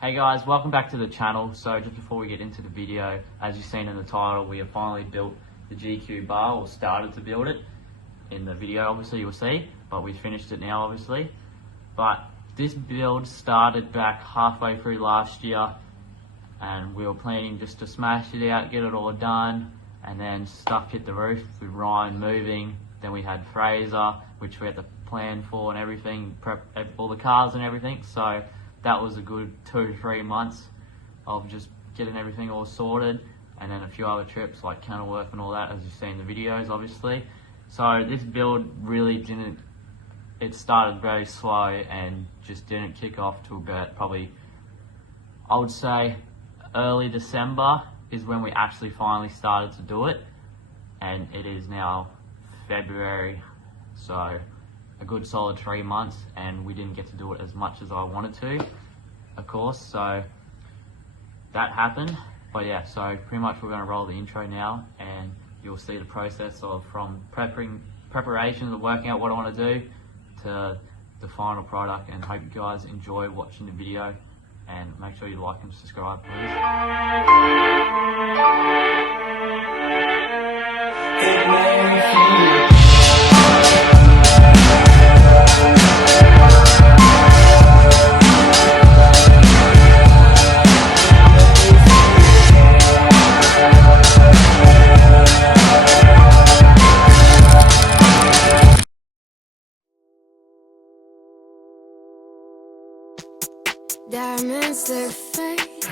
Hey guys, welcome back to the channel. So just before we get into the video, as you've seen in the title, we have finally built the GQ bar, or started to build it. In the video obviously you'll see, but we finished it now obviously. But this build started back halfway through last year, and we were planning just to smash it out, get it all done, and then stuff hit the roof with Ryan moving. Then we had Fraser, which we had to plan for and everything, prep all the cars and everything. So that was a good 2 to 3 months of just getting everything all sorted, and then a few other trips like counter work and all that, as you've seen in the videos obviously. So this build really didn't, it started very slow and just didn't kick off till about probably, I would say early December is when we actually finally started to do it, and it is now February, so a good solid 3 months, and we didn't get to do it as much as I wanted to, of course, so that happened. But yeah, so pretty much we're going to roll the intro now, and you'll see the process of from preparation to working out what I want to do to the final product, and hope you guys enjoy watching the video, and make sure you like and subscribe, please. Diamonds look fake.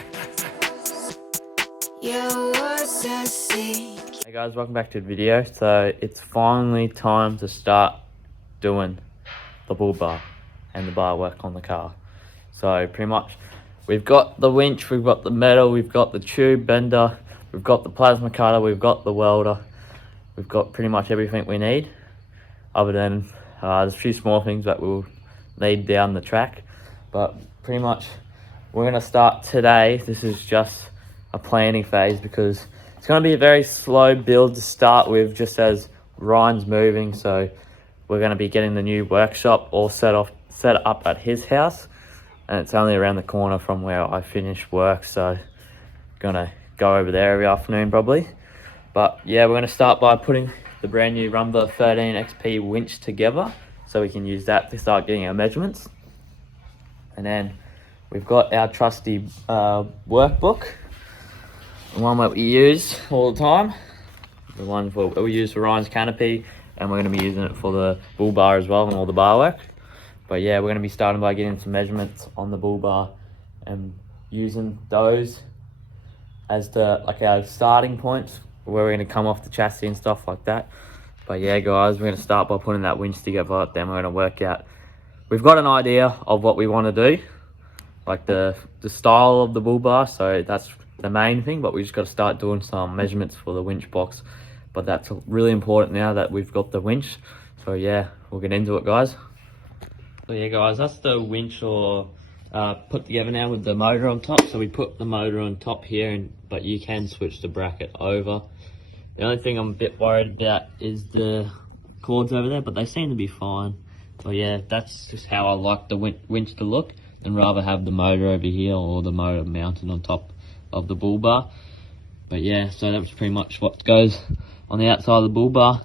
Your words I see. Hey guys, welcome back to the video. So it's finally time to start doing the bull bar and the bar work on the car. So pretty much we've got the winch, we've got the metal, we've got the tube bender, we've got the plasma cutter, we've got the welder, we've got pretty much everything we need, other than there's a few small things that we'll need down the track. But pretty much we're going to start today. This is just a planning phase because it's going to be a very slow build to start with, just as Ryan's moving. So we're going to be getting the new workshop all set up at his house, and it's only around the corner from where I finish work, so gonna go over there every afternoon probably. But yeah, we're going to start by putting the brand new Rumba 13 XP winch together, so we can use that to start getting our measurements. And then we've got our trusty workbook, the one that we use all the time, the one we use for Ryan's canopy, and we're going to be using it for the bull bar as well and all the bar work. But yeah, we're going to be starting by getting some measurements on the bull bar and using those as like our starting points where we're going to come off the chassis and stuff like that. But yeah guys, we're going to start by putting that winch together, then we're going to work out. We've got an idea of what we want to do, like the style of the bull bar, so that's the main thing, but we just got to start doing some measurements for the winch box. But that's really important now that we've got the winch. So yeah, we'll get into it guys. So yeah guys, that's the winch or put together now with the motor on top. So we put the motor on top here, but you can switch the bracket over. The only thing I'm a bit worried about is the cords over there, but they seem to be fine. So yeah, that's just how I like the winch to look, and rather have the motor over here or the motor mounted on top of the bull bar. But yeah, so that's pretty much what goes on the outside of the bull bar,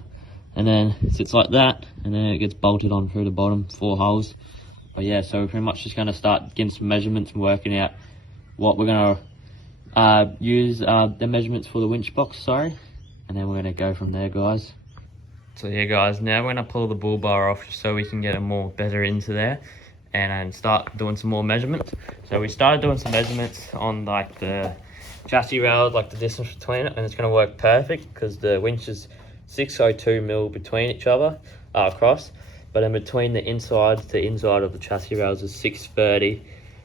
and then it sits like that, and then it gets bolted on through the bottom 4 holes. But yeah, so we're pretty much just going to start getting some measurements and working out what we're going to use the measurements for the winch box, sorry, and then we're going to go from there guys. So yeah guys, now we're going to pull the bull bar off just so we can get it more better into there and start doing some more measurements. So we started doing some measurements on like the chassis rails, like the distance between it, and it's going to work perfect because the winch is 602 mil between each other across, but then between the inside to inside of the chassis rails is 630,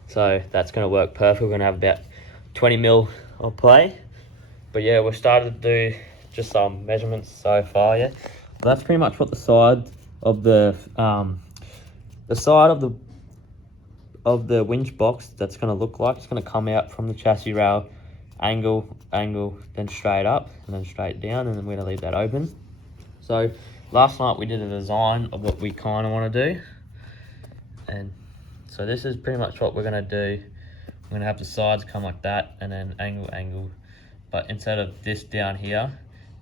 so that's going to work perfect. We're going to have about 20 mil of play. But yeah, we've started to do just some measurements so far. Yeah, that's pretty much what the side of the winch box that's going to look like. It's going to come out from the chassis rail, angle, then straight up, and then straight down, and then we're going to leave that open. So last night we did a design of what we kind of want to do, and so this is pretty much what we're going to do I'm gonna have the sides come like that and then angle. But instead of this down here,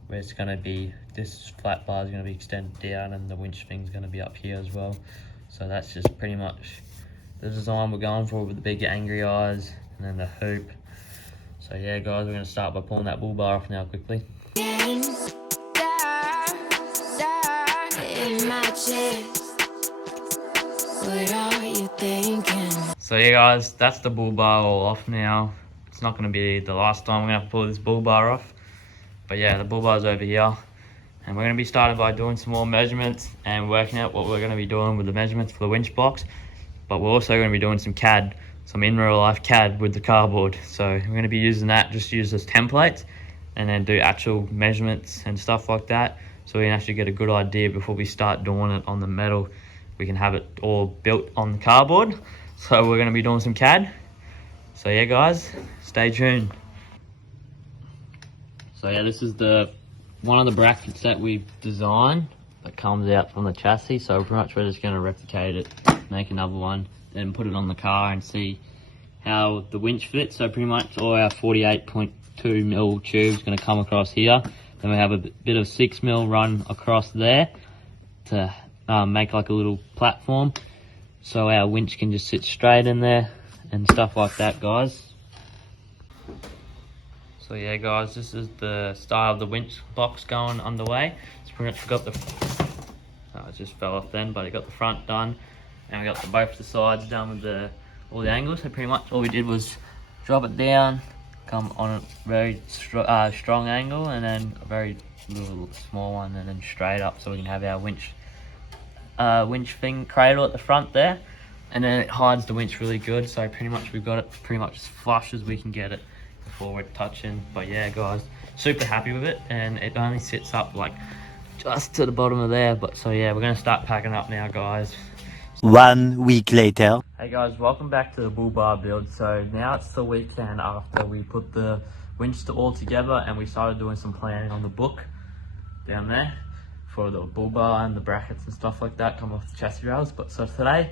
where it's gonna be, this flat bar is gonna be extended down and the winch thing's gonna be up here as well. So that's just pretty much the design we're going for with the big angry eyes and then the hoop. So yeah guys, we're gonna start by pulling that bull bar off now quickly. in my chest. What are you thinking? So yeah guys, that's the bull bar all off now. It's not gonna be the last time we're gonna have to pull this bull bar off. But yeah, the bull bar's over here. And we're gonna be starting by doing some more measurements and working out what we're gonna be doing with the measurements for the winch blocks. But we're also gonna be doing some CAD, some in real life CAD with the cardboard. So we're gonna be using that, just use as templates and then do actual measurements and stuff like that. So we can actually get a good idea before we start doing it on the metal. We can have it all built on the cardboard. So we're gonna be doing some CAD. So yeah guys, stay tuned. So yeah, this is one of the brackets that we've designed that comes out from the chassis. So pretty much we're just gonna replicate it, make another one, then put it on the car and see how the winch fits. So pretty much all our 48.2mm tubes gonna come across here. Then we have a bit of 6mm run across there to make like a little platform. So our winch can just sit straight in there and stuff like that, guys. So yeah guys, this is the style of the winch box going underway. So pretty much we got it just fell off then, but it got the front done and we got both the sides done with all the angles. So pretty much all we did was drop it down, come on a very strong angle and then a very little small one and then straight up, so we can have our winch thing cradle at the front there, and then it hides the winch really good. So pretty much we've got it pretty much as flush as we can get it before we're touching. But yeah guys, super happy with it, and it only sits up like just to the bottom of there. But so yeah, we're gonna start packing up now guys. 1 week later. Hey guys, welcome back to the bull bar build. So now it's the weekend after we put the winch all together and we started doing some planning on the book down there for the bull bar and the brackets and stuff like that come off the chassis rails. But so today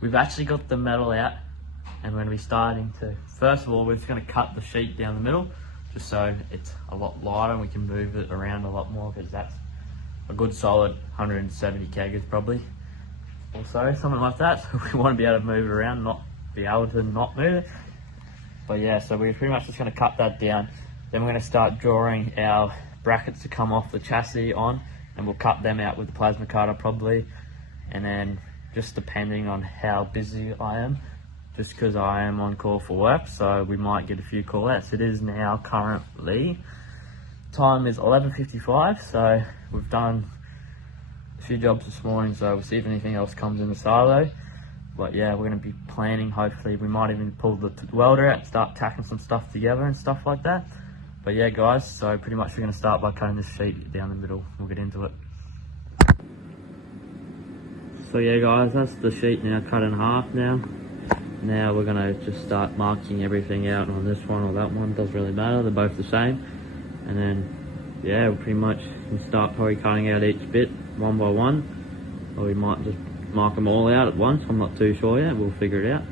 we've actually got the metal out and we're going to be starting to, first of all, we're just going to cut the sheet down the middle just so it's a lot lighter and we can move it around a lot more, because that's a good solid 170 kgs probably, or so, something like that. So we want to be able to move it around, not be able to not move it. But yeah, so we're pretty much just going to cut that down. Then we're going to start drawing our brackets to come off the chassis on, and we'll cut them out with the plasma cutter probably. And then just depending on how busy I am, just because I am on call for work, so we might get a few call outs. It is now currently, time is 11:55, so we've done a few jobs this morning, so we'll see if anything else comes in the silo. But yeah, we're going to be planning, hopefully we might even pull the welder out and start tacking some stuff together and stuff like that. But yeah guys, so pretty much we're going to start by cutting this sheet down the middle. We'll get into it. So yeah guys, that's the sheet now cut in half now. Now we're going to just start marking everything out on this one or that one, doesn't really matter, they're both the same. And then yeah, we'll pretty much start probably cutting out each bit one by one, or we might just mark them all out at once. I'm not too sure yet, we'll figure it out.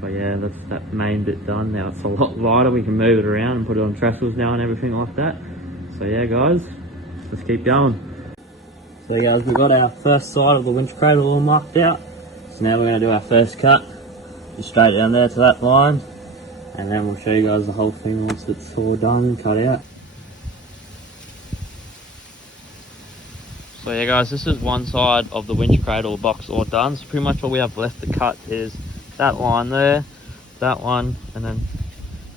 But yeah, that's that main bit done. Now it's a lot lighter, we can move it around and put it on trestles now and everything like that. So yeah guys, let's keep going. So guys, we've got our first side of the winch cradle all marked out. So now we're going to do our first cut, just straight down there to that line, and then we'll show you guys the whole thing once it's all done, cut out. So yeah guys, this is one side of the winch cradle box all done. So pretty much all we have left to cut is that line there, that one, and then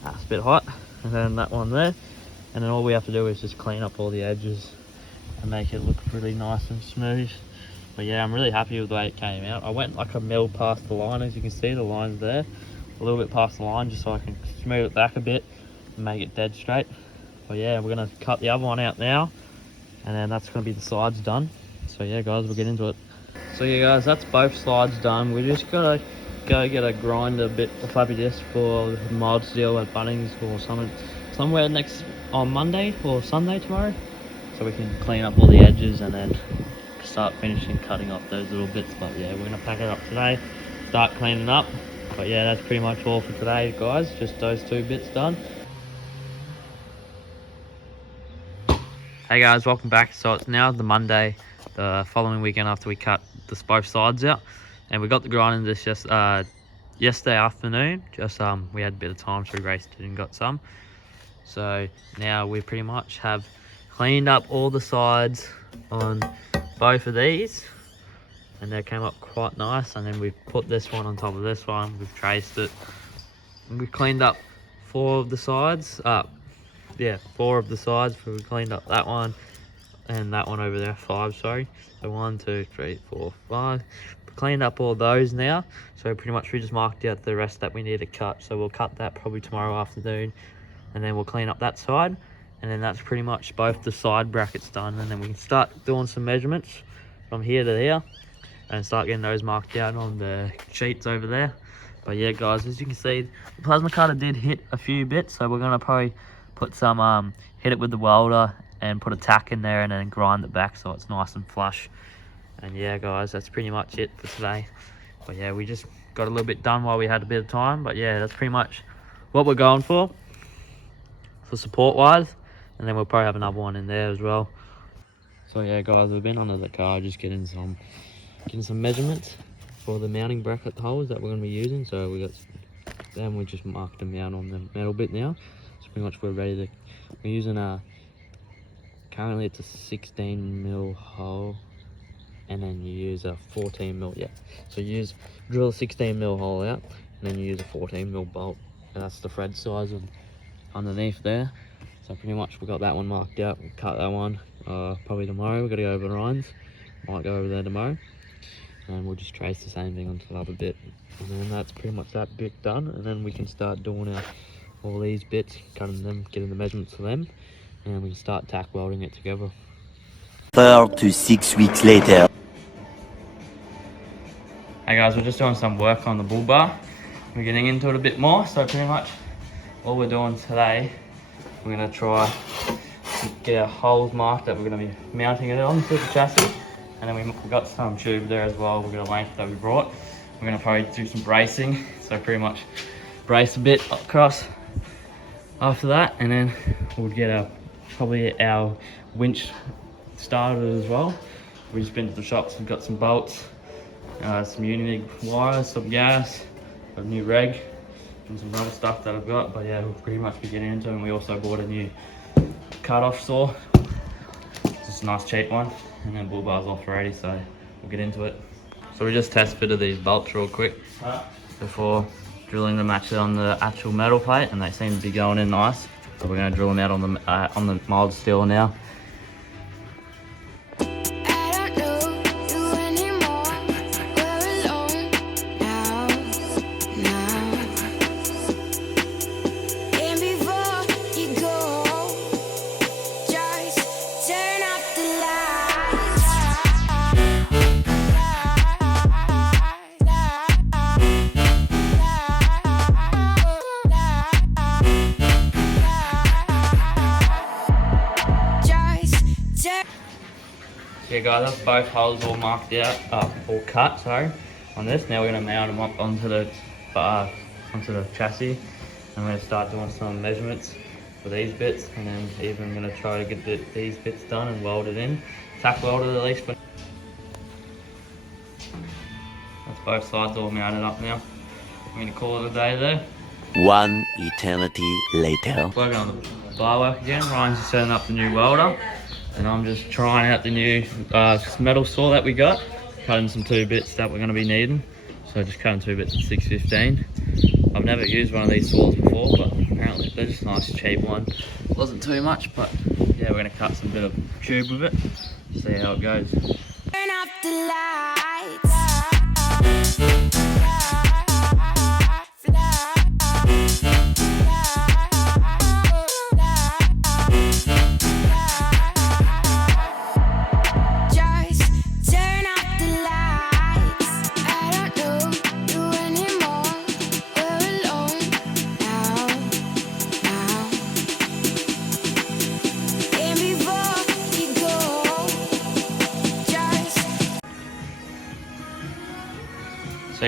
that's a bit hot, and then that one there. And then all we have to do is just clean up all the edges and make it look really nice and smooth. But yeah, I'm really happy with the way it came out. I went like a mil past the line, as you can see the line's there, a little bit past the line just so I can smooth it back a bit and make it dead straight. But yeah, we're going to cut the other one out now, and then that's going to be the sides done. So yeah guys, we'll get into it. So yeah guys, that's both sides done. We just got to go get a grinder bit of flappy disc for mild steel at Bunnings or somewhere on Monday or Sunday tomorrow, so we can clean up all the edges and then start finishing cutting off those little bits. But yeah, we're going to pack it up today, start cleaning up, But yeah, that's pretty much all for today, guys. Just those 2 bits done. Hey guys, welcome back. So it's now the Monday, the following weekend after we cut both sides out, and we got the grinding this yesterday afternoon. Just we had a bit of time, so we raced it and got some. So now we pretty much have cleaned up all the sides on both of these, and they came up quite nice. And then we've put this one on top of this one. We've traced it. And we cleaned up 4 of the sides. 4 of the sides. We cleaned up that one and that one over there. 5, sorry. So 1, 2, 3, 4, 5. We cleaned up all those now. So pretty much we just marked out the rest that we need to cut. So we'll cut that probably tomorrow afternoon, and then we'll clean up that side. And then that's pretty much both the side brackets done. And then we can start doing some measurements from here to there and start getting those marked out on the sheets over there. But yeah, guys, as you can see, the plasma cutter did hit a few bits, so we're gonna probably put some hit it with the welder and put a tack in there and then grind it back so it's nice and flush. And yeah, guys, that's pretty much it for today. But yeah, we just got a little bit done while we had a bit of time. But yeah, that's pretty much what we're going for support wise, and then we'll probably have another one in there as well. So yeah, guys, we've been under the car just getting some measurements for the mounting bracket holes that we're going to be using. So we just marked them out on the metal bit now. So pretty much we're ready to, we're using currently it's a 16mm hole, and then you use a 14mm, yeah. So you drill a 16mm hole out, and then you use a 14mm bolt, and that's the thread size of underneath there. So pretty much we got that one marked out. We'll cut that one probably tomorrow. We've got to go over Ryan's. Might go over there tomorrow, and we'll just trace the same thing onto the other bit, and then that's pretty much that bit done. And then we can start doing all these bits, cutting them, getting the measurements for them, and we can start tack welding it together. 4 to 6 weeks later. Hey guys, we're just doing some work on the Bullbar. We're getting into it a bit more, so pretty much all we're doing today, we're going to try to get our holes marked that we're going to be mounting it onto the chassis. And then we've got some tube there as well. We've got a length that we brought. We're going to probably do some bracing, so pretty much brace a bit across after that, and then we'll get probably our winch started as well. We just been to the shops, we've got some bolts, some Unimig wires, some gas, a new reg, and some other stuff that I've got. But yeah, we'll pretty much be getting into it. And we also bought a new cut-off saw, just a nice cheap one, and then Bullbar's off already, so we'll get into it. So we just test fitted these bolts real quick before drilling them actually on the actual metal plate, and they seem to be going in nice. So we're going to drill them out on the mild steel now. Yeah guys, that's both holes all marked out, all cut, sorry, on this. Now we're going to mount them up onto the chassis, and we're going to start doing some measurements for these bits, and then even going to try to get these bits done and weld it in, tack weld it at least. That's both sides all mounted up now. I'm going to call it a day there. 1 eternity later. Working on the bar work again. Ryan's just setting up the new welder, and I'm just trying out the new metal saw that we got, cutting some 2 bits that we're going to be needing. So just cutting 2 bits at 615. I've never used one of these saws before, but apparently they're just a nice cheap one. Wasn't too much, but yeah, we're going to cut some bit of tube with it, see how it goes. Turn off the lights.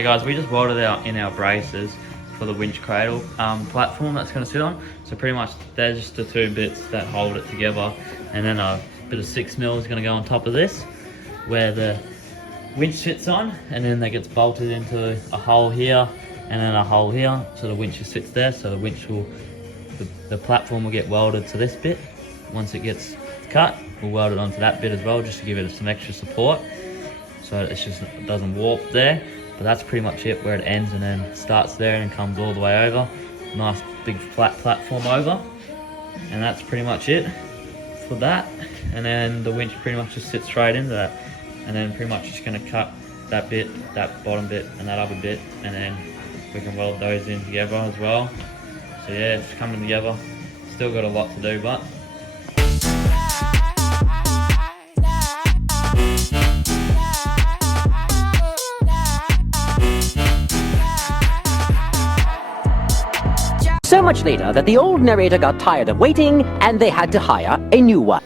guys, we just welded out in our braces for the winch cradle platform that's going to sit on. So pretty much they're just the two bits that hold it together, and then a bit of 6mm is going to go on top of this where the winch sits on, and then that gets bolted into a hole here and then a hole here, so the winch just sits there. So the winch will, the platform will get welded to this bit. Once it gets cut, we'll weld it onto that bit as well, just to give it some extra support, so it doesn't warp there. But that's pretty much it, where it ends and then starts there and comes all the way over. Nice big flat platform over, and that's pretty much it for that. And then the winch pretty much just sits straight into that, and then pretty much just going to cut that bit, that bottom bit and that other bit, and then we can weld those in together as well. So yeah, it's coming together. Still got a lot to do, but So much later that the old narrator got tired of waiting and they had to hire a new one.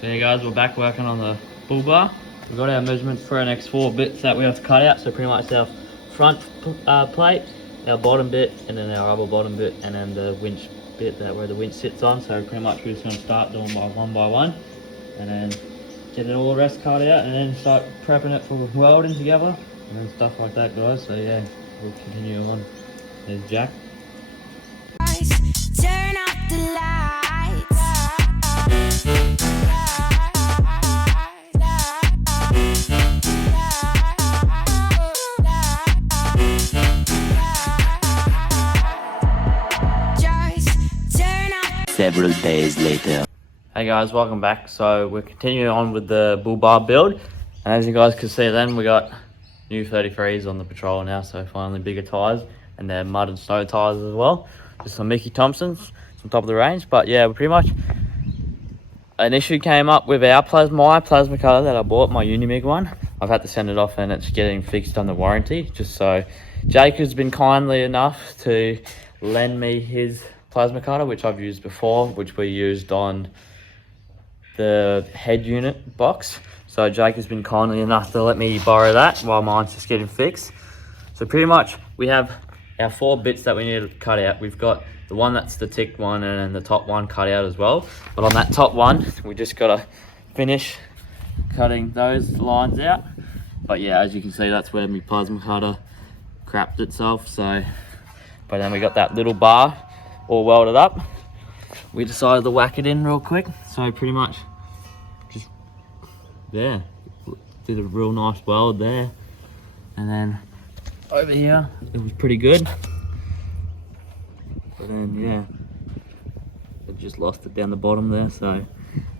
so yeah guys, we're back working on the Bullbar. We've got our measurements for our next 4 bits that we have to cut out. So pretty much our front plate, our bottom bit, and then our other bottom bit, and then the winch bit that where the winch sits on. So pretty much we're just going to start doing by one, and then get it all the rest cut out, and then start prepping it for welding together and then stuff like that, guys. So yeah, we'll continue on. There's Jack. Turn off the lights. Just turn off. Several days later. Hey guys, welcome back. So we're continuing on with the Bullbar build, and as you guys can see then, we got new 33s on the Patrol now, so finally bigger tyres, and they're mud and snow tyres as well. Just some Mickey Thompsons, some top of the range. But yeah, pretty much an issue came up with my plasma cutter that I bought, my Unimig one. I've had to send it off and it's getting fixed under warranty. Just so Jake has been kindly enough to lend me his plasma cutter, which I've used before, which we used on the head unit box. So Jake has been kindly enough to let me borrow that while mine's just getting fixed. So pretty much we have our 4 bits that we need to cut out. We've got the one that's the ticked one, and then the top one cut out as well. But on that top one, we just gotta finish cutting those lines out. But yeah, as you can see, that's where my plasma cutter crapped itself. So, but then we got that little bar all welded up. We decided to whack it in real quick. So pretty much just there, did a real nice weld there, and then over here it was pretty good, but then yeah, I just lost it down the bottom there. So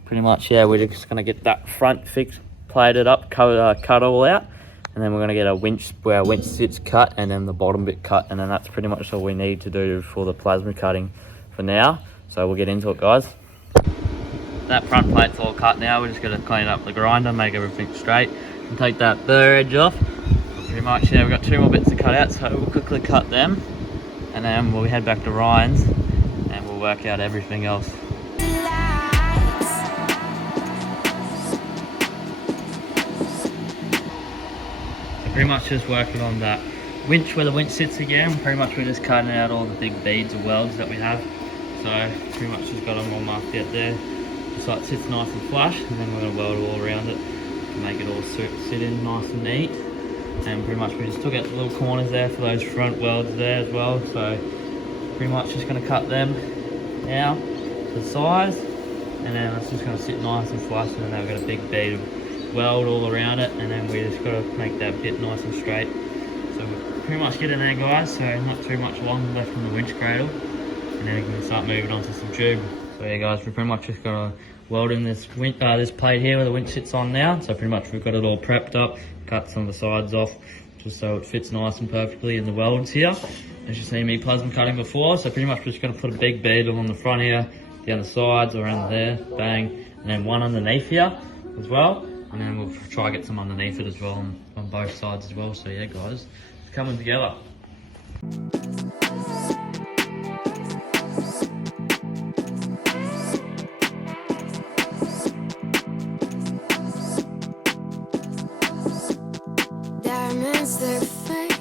pretty much yeah, we're just gonna get that front fixed, plated up, cut all out, and then we're gonna get a winch where our winch sits cut, and then the bottom bit cut, and then that's pretty much all we need to do for the plasma cutting for now. So we'll get into it, guys. That front plate's all cut now. We're just gonna clean up the grinder, make everything straight, and take that burr edge off. Pretty much, yeah, we've got 2 more bits to cut out, so we'll quickly cut them, and then we'll head back to Ryan's and we'll work out everything else. So pretty much just working on that winch where the winch sits again. Pretty much we're just cutting out all the big beads of welds that we have. So pretty much just got them all marked out there, so it sits nice and flush, and then we're going to weld all around it to make it all sit in nice and neat. And pretty much we just took out the little corners there for those front welds there as well. So pretty much just going to cut them now to the size, and then it's just going to sit nice and flush, and then we've got a big bead of weld all around it, and then we just got to make that bit nice and straight. So we're pretty much getting there, guys, so not too much long left from the winch cradle, and then we can start moving on to some tube. So yeah guys, we're pretty much just going to weld in this plate here where the winch sits on now. So pretty much we've got it all prepped up, cut some of the sides off just so it fits nice and perfectly in the welds here, as you've seen me plasma cutting before. So pretty much we're just going to put a big bead on the front here, down the sides, around there, bang, and then one underneath here as well, and then we'll try to get some underneath it as well on both sides as well. So yeah guys, it's coming together. Diamonds, they're fake.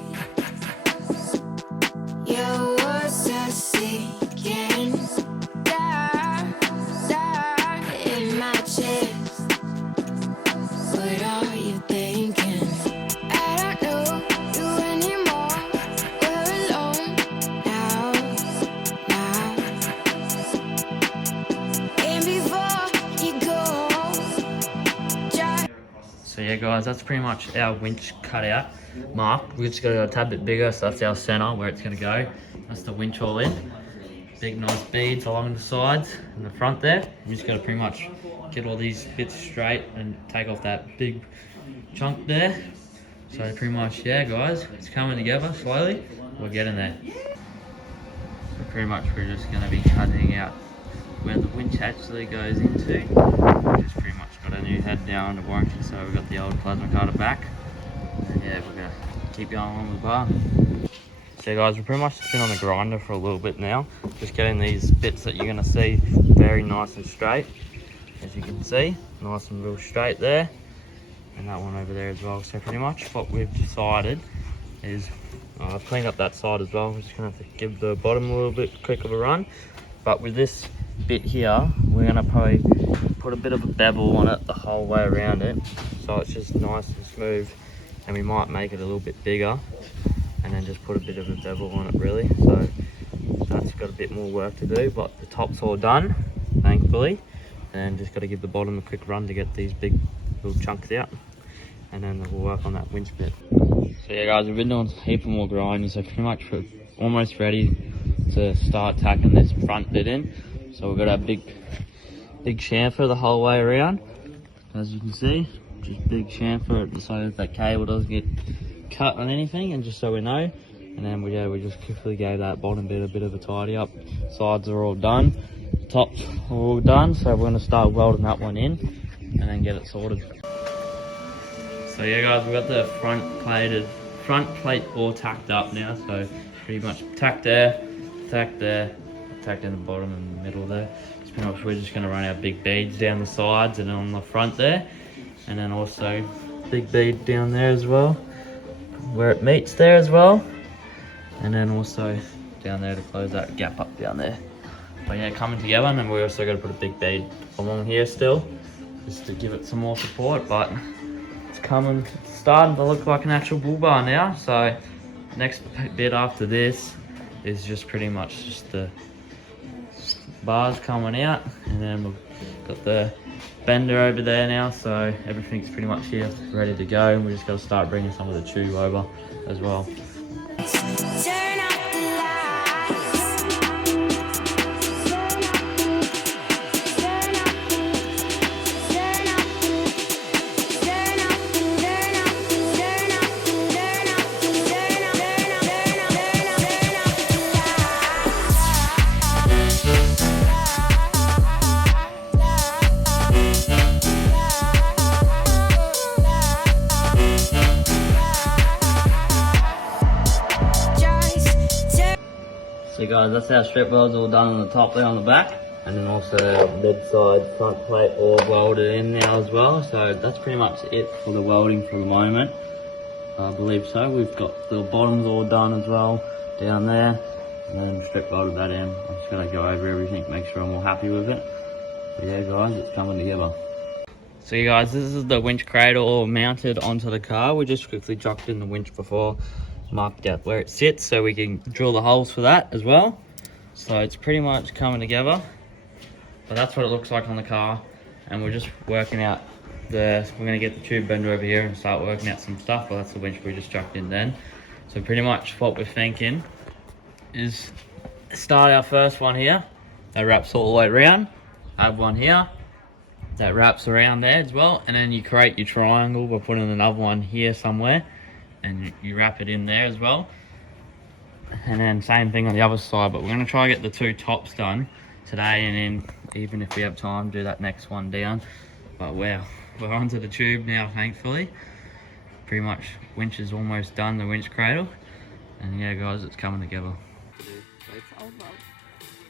guys, that's pretty much our winch cutout mark. We just gotta go a tad bit bigger, so that's our center where it's gonna go. That's the winch all in. Big nice beads along the sides and the front there. You just gotta pretty much get all these bits straight and take off that big chunk there. So pretty much, yeah guys, it's coming together slowly. We're getting there. So pretty much we're just gonna be cutting out where the winch actually goes into. We just pretty much got a new head down to warranty, so we've got the old plasma cutter back. And yeah, we're gonna keep going along the bar. So guys, we've pretty much been on the grinder for a little bit now, just getting these bits that you're gonna see very nice and straight. As you can see, nice and real straight there. And that one over there as well. So pretty much what we've decided is, I've cleaned up that side as well. We're just gonna have to give the bottom a little bit quick of a run. But with this bit here, we're gonna probably put a bit of a bevel on it the whole way around it, so it's just nice and smooth. And we might make it a little bit bigger and then just put a bit of a bevel on it really. So that's got a bit more work to do, but the top's all done, thankfully. And just got to give the bottom a quick run to get these big little chunks out. And then we'll work on that winch bit. So yeah guys, we've been doing a heap more grinding, so pretty much we're almost ready to start tacking this front bit in. So we've got our big chamfer the whole way around, as you can see. Just big chamfer so that cable doesn't get cut on anything, and just so we know. And then we just quickly gave that bottom bit a bit of a tidy up. Sides are all done, tops are all done, so we're going to start welding that one in and then get it sorted. So yeah guys, we've got the front plate all tacked up now, so pretty much tacked there, tacked in the bottom and the middle there. So pretty much we're just going to run our big beads down the sides and on the front there, and then also big bead down there as well, where it meets there as well, and then also down there to close that gap up down there. But yeah, coming together, and then we also got to put a big bead along here still, just to give it some more support. But it's starting to look like an actual bull bar now. So next bit after this is just pretty much just the bars coming out, and then we've got the bender over there now, so everything's pretty much here ready to go, and we just got to start bringing some of the tube over as well. Turn up the lights. So guys, that's our strip welds all done on the top there on the back, and then also our bedside front plate all welded in now as well. So that's pretty much it for the welding for the moment, I believe so. We've got the bottoms all done as well down there, and then strip welded that in. I'm just gonna go over everything, make sure I'm all happy with it. But yeah guys, it's coming together. So you guys, this is the winch cradle all mounted onto the car. We just quickly chucked in the winch before, marked out where it sits so we can drill the holes for that as well. So it's pretty much coming together, but that's what it looks like on the car. And we're just working out we're going to get the tube bender over here and start working out some stuff. Well, that's the winch we just chucked in then. So pretty much what we're thinking is start our first one here that wraps all the way around, add one here that wraps around there as well, and then you create your triangle by putting another one here somewhere, and you wrap it in there as well. And then same thing on the other side, but we're going to try and get the two tops done today, and then even if we have time, do that next one down. But wow, we're onto the tube now, thankfully. Pretty much winch is almost done, the winch cradle. And yeah guys, it's coming together.